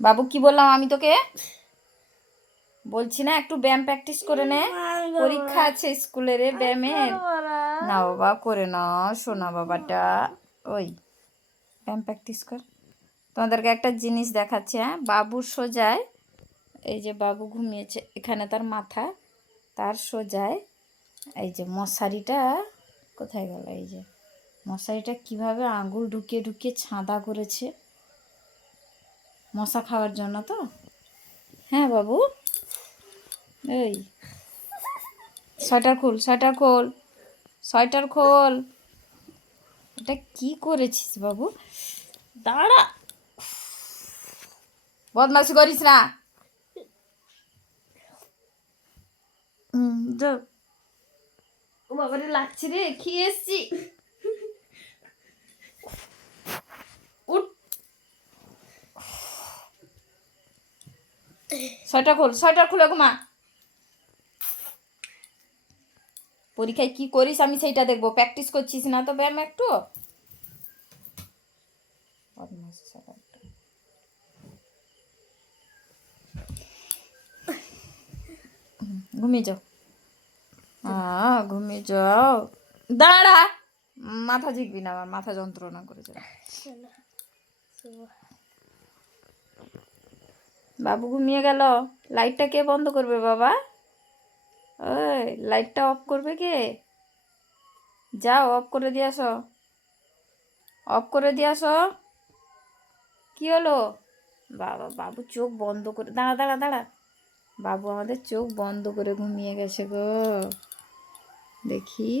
বাবু কি বললাম আমি তোকে? বলছি না একটু ব্যায়াম প্র্যাকটিস করে নে, পরীক্ষা আছে স্কুলের ব্যায়ামের। না বাবা করে না, শোনা বাবাটা। ওই ব্যায়াম প্র্যাকটিস কর। তোমাদেরকে একটা জিনিস দেখাচ্ছে। হ্যাঁ, বাবুর সোজায়, এই যে বাবু ঘুমিয়েছে, এখানে তার মাথা, তার সোজায় এই যে মশারিটা কোথায় গেল, এই যে মশারিটা কিভাবে আঙুল ঢুকিয়ে ঢুকিয়ে ছাঁদা করেছে মশা খাওয়ার জন্য। তো হ্যাঁ বাবু, এই সোয়েটার খোল, সোয়েটার খোল, সোয়েটার খোল। এটা কি করেছিস বাবু? দাঁড়া, বদমাশি করিস না। যাও। ও বাবারে লাগছে রে, খেয়ে এসছি। উঠ, সোয়েটার খোল, সোয়েটার খুলে ঘুমা। পরীক্ষায় কি করিস আমি সেইটা দেখবো। প্র্যাকটিস করছিস না তো ব্যায়াম একটু। ঘুমিয়ে যাও, ঘুমিয়ে যাও। দাঁড়া, মাথা ঝিকবি না, আমার মাথা যন্ত্রণা করেছে। বাবু ঘুমিয়ে গেল। লাইটটা কে বন্ধ করবে বাবা? ওই লাইটটা অফ করবে কে? যাও অফ করে দিয়ে আসো, অফ করে দিয়ে আসো। কি হলো বাবা? বাবু চোখ বন্ধ করে, দাঁড়া দাঁড়া দাঁড়া। বাবু আমাদের চোখ বন্ধ করে ঘুমিয়ে গেছে গো। দেখি,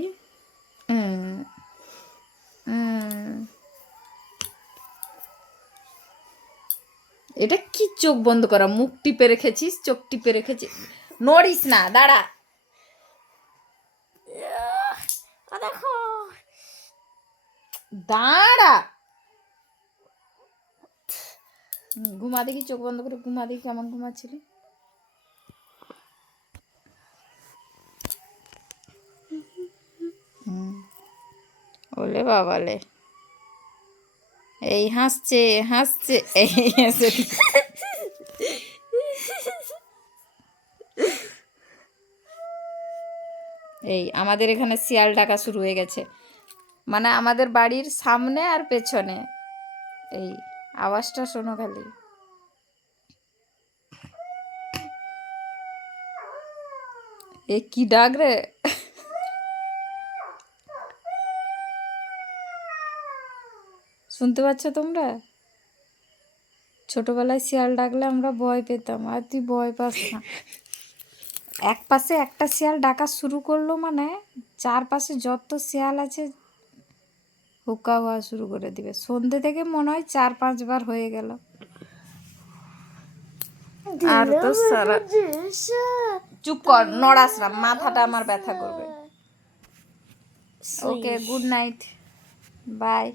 এটা কি চোখ বন্ধ করা? মুখ টিপে রেখেছিস, চোখ টিপে রেখেছিস, নড়িস না, দাঁড়া। দেখো, দাঁড়া। ঘুমা দেখি, চোখ বন্ধ করে ঘুমা দেখি কেমন ঘুমাচ্ছিলি। ওলে বাবালে, এই হাসছে হাসছে, এই হাসছে। এই আমাদের এখানে শিয়াল ডাকা শুরু হয়ে গেছে, মানে আমাদের বাড়ির সামনে আর পেছনে। এই আওয়াজটা শোনো খালি। এ কি ডাক রে? শুনতে পাচ্ছ তোমরা? ছোটবেলায় শিয়াল ডাকলে আমরা ভয় পেতাম, আর তুই ভয় পাস না। এক পাশে একটা শিয়াল ডাকা শুরু করলো মানে চারপাশে যত শিয়াল আছে হুক্কা হওয়া শুরু করে দিবে। সন্ধ্যে থেকে মনে হয় 4-5 বার হয়ে গেল। আর তো সারা, চুপ কর, নড়াস না, মাথাটা আমার ব্যথা করবে। ওকে, গুড নাইট, বাই।